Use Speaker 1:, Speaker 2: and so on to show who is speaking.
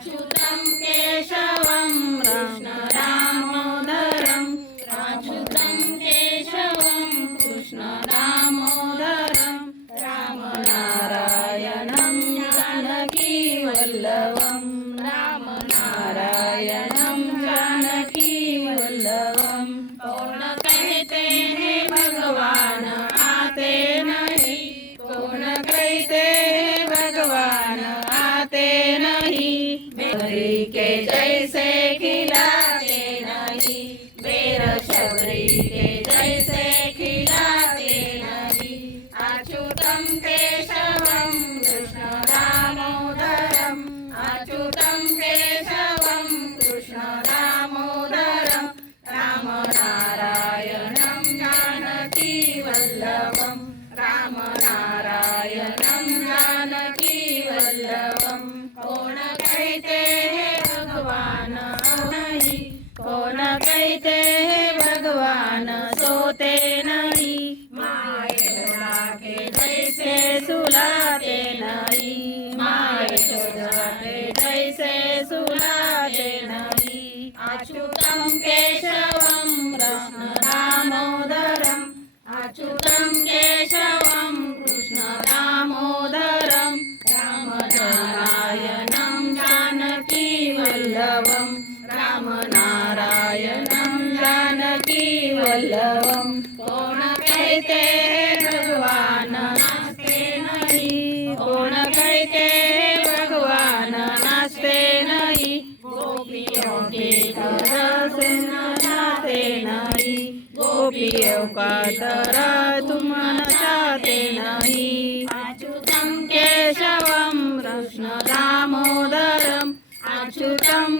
Speaker 1: Thank you. Hari के जैसे की भगवान नाही. कोण कैते भगवान? सोते नाही. सुलाते नाही. माये जैसे सुलाते नाही. अच्युतं केशवं कृष्ण दामोदरम्। अच्युत पियो का तरा तुमन जाते नाही अच्युतं केशवं कृष्ण दामोदरम् अच्युतं